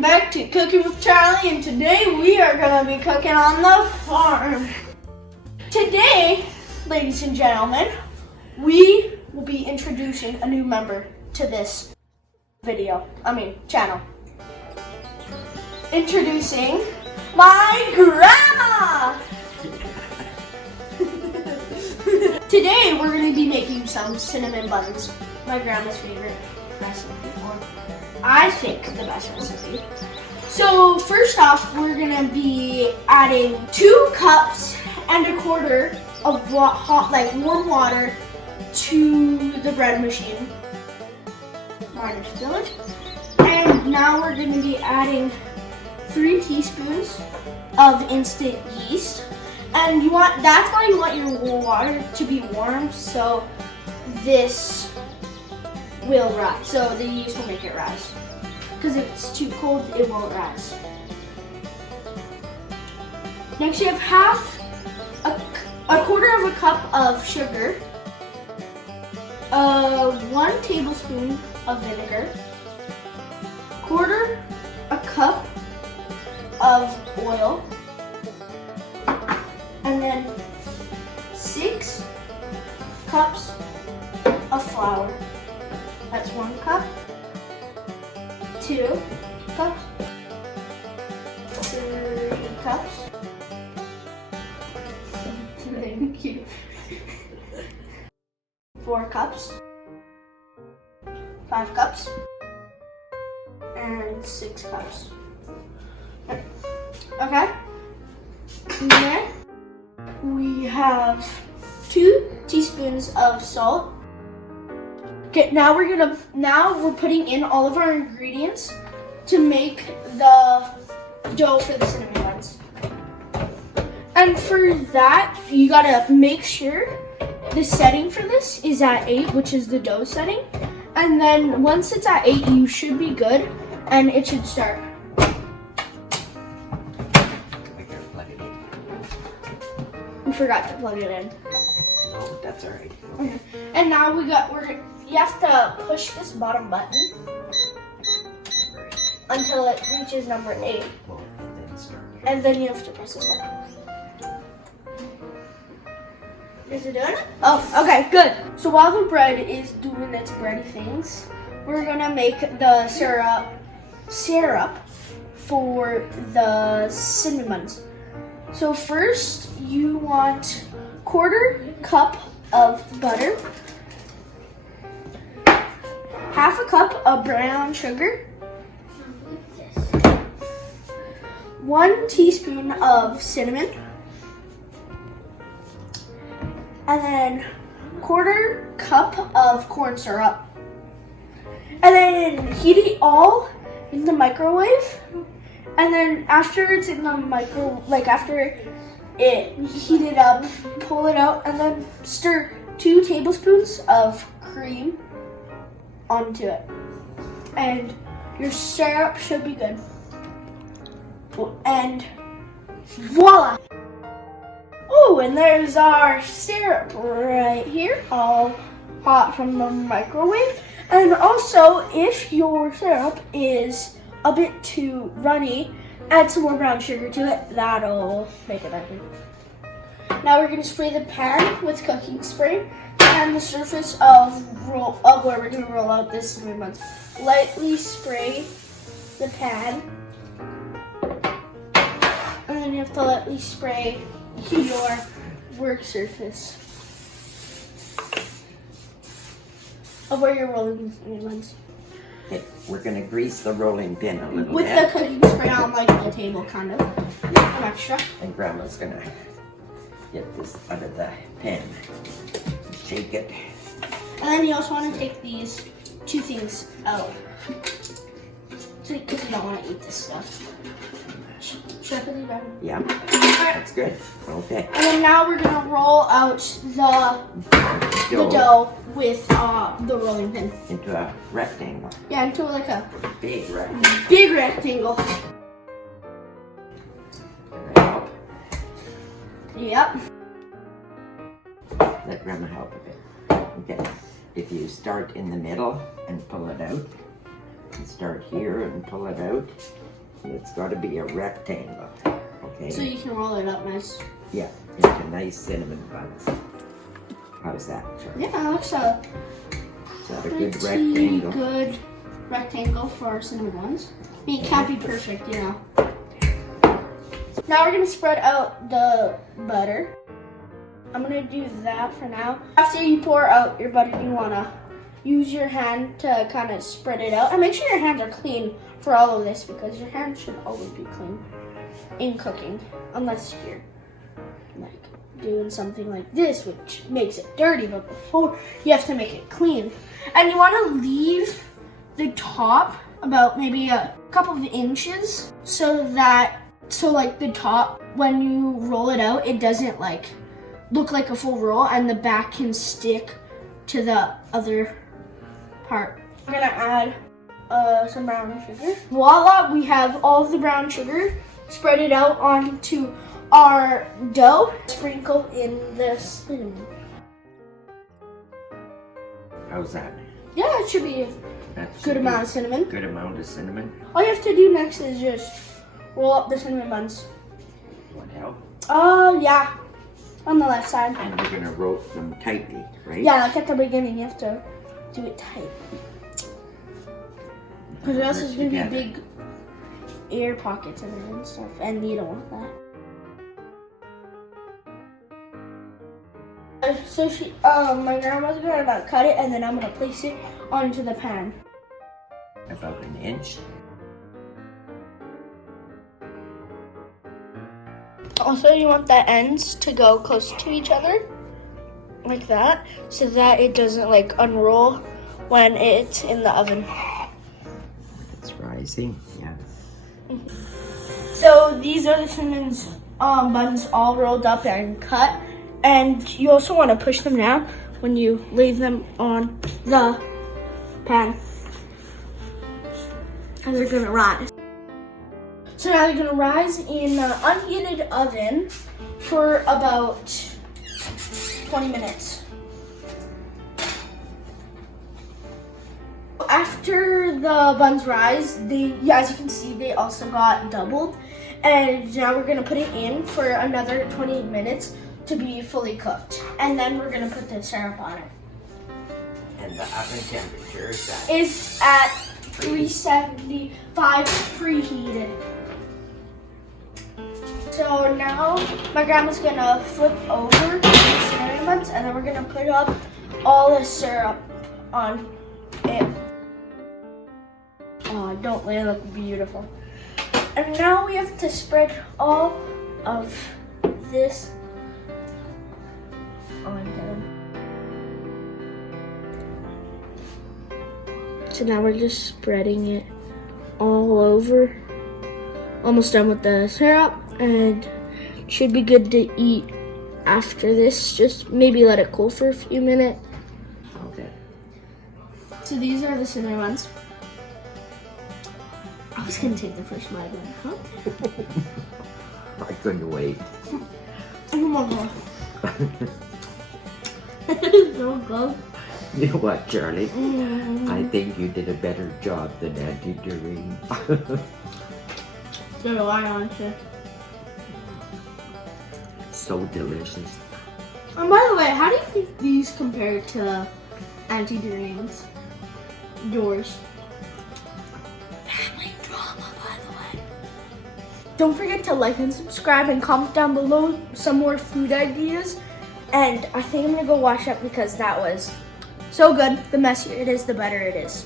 Welcome back to Cooking with Charlie, and today we are going to be cooking on the farm. Today, ladies and gentlemen, we will be introducing a new member to this channel. Introducing my grandma! Today we're going to be making some cinnamon buns, my grandma's favorite recipe, or I think the best recipe. So first off, we're going to be adding 2 cups and a quarter of warm water to the bread machine. Minor spillage. And now we're going to be adding 3 teaspoons of instant yeast. And that's why you want your water to be warm, so this will rise. So the yeast will make it rise. Because if it's too cold, it won't rise. Next, you have a quarter of a cup of sugar, 1 tablespoon of vinegar, quarter a cup of oil, and then 6 cups of flour. That's 1 cup, 2 cups, 3 cups. Thank you. 4 cups, 5 cups, and 6 cups. Okay. And then we have 2 teaspoons of salt. Okay, now we're putting in all of our ingredients to make the dough for the cinnamon buns. And for that, you gotta make sure the setting for this is at 8, which is the dough setting. And then once it's at 8, you should be good, and it should start. We forgot to plug it in. No, that's all right. Okay. And now you have to push this bottom button until it reaches number 8. Well, then start. And then you have to press this button. Is it doing it? Oh, okay, good. So while the bread is doing its bready things, we're gonna make the syrup for the cinnamon buns. So first, you want 1/4 cup of butter, 1/2 cup of brown sugar, 1 teaspoon of cinnamon, and then 1/4 cup of corn syrup. And then heat it all in the microwave. And then after it's in the after it heated up, pull it out and then stir 2 tablespoons of cream onto it. And your syrup should be good. And voila! Oh, and there's our syrup right here, all hot from the microwave. And also, if your syrup is a bit too runny, add some more brown sugar to it. That'll make it better. Now we're going to spray the pan with cooking spray and the surface of where we're going to roll out this cinnamon buns. Lightly spray the pan, and then you have to lightly spray your work surface of where you're rolling the cinnamon buns. Okay, we're going to grease the rolling pin a little With bit. the cooking spray on the table, kind of. An extra. And Grandma's going to get this out of the pan. Shake it. And then you also want to take these 2 things out. Because you don't want to eat this stuff. Should I put these back? Yeah, Alright. that's good. Okay. And then now we're going to roll out the dough with the rolling pin. Into a rectangle. Yeah, into like a Big rectangle. big rectangle. Help. Yep. Let Grandma help with it. Okay. If you start in the middle and pull it out, and start here and pull it out, It's got to be a rectangle. Okay. So you can roll it up nice. Yeah, into nice cinnamon buns. How's that, Charlie? Yeah, it looks Is that a good rectangle? Good rectangle for our cinnamon buns. I mean, it can't be perfect, you know. Now we're gonna spread out the butter. I'm gonna do that for now. After you pour out your butter, you wanna use your hand to kind of spread it out. And make sure your hands are clean for all of this because your hands should always be clean in cooking. Unless you're like doing something like this, which makes it dirty, but before you have to make it clean. And you wanna leave the top about maybe a couple of inches so like the top, when you roll it out, it doesn't like look like a full roll and the back can stick to the other part. I'm gonna add some brown sugar. Voila, we have all of the brown sugar. Spread it out onto our dough. Sprinkle in the cinnamon. How's that? Yeah, it should be a good amount of cinnamon. Good amount of cinnamon. All you have to do next is just roll up the cinnamon buns. You want help? Oh, yeah. On the left side. And we're gonna roll them tightly, right? Yeah, like at the beginning, you have to do it tight. Because else there's gonna be big air pockets in there and stuff, and you don't want that. So my grandma's gonna cut it, and then I'm gonna place it onto the pan. About an inch. Also, you want the ends to go close to each other, like that, so that it doesn't like unroll when it's in the oven. It's rising, yeah. So these are the cinnamon buns all rolled up and cut, and you also want to push them down when you lay them on the pan, and they're gonna rise. So now they're gonna rise in an unheated oven for about 20 minutes. After the buns rise, as you can see, they also got doubled. And now we're gonna put it in for another 20 minutes to be fully cooked. And then we're gonna put the syrup on it. And the oven temperature is at 375 preheated. So now my grandma's gonna flip over the cinnamon buns, and then we're gonna put up all the syrup on it. Oh, don't they look beautiful? And now we have to spread all of this on them. So now we're just spreading it all over. Almost done with the syrup, and should be good to eat after this. Just maybe let it cool for a few minutes. Okay. So these are the cinnamon ones. I was gonna take the first bite, huh? I couldn't wait. Oh my god. So good. You know what, Charlie? I think you did a better job than Auntie Doreen. So do I, honestly. So delicious. And by the way, how do you think these compare to Auntie Doreen's? Yours? Family drama, by the way. Don't forget to like and subscribe and comment down below some more food ideas. And I think I'm gonna go wash up because that was so good. The messier it is, the better it is.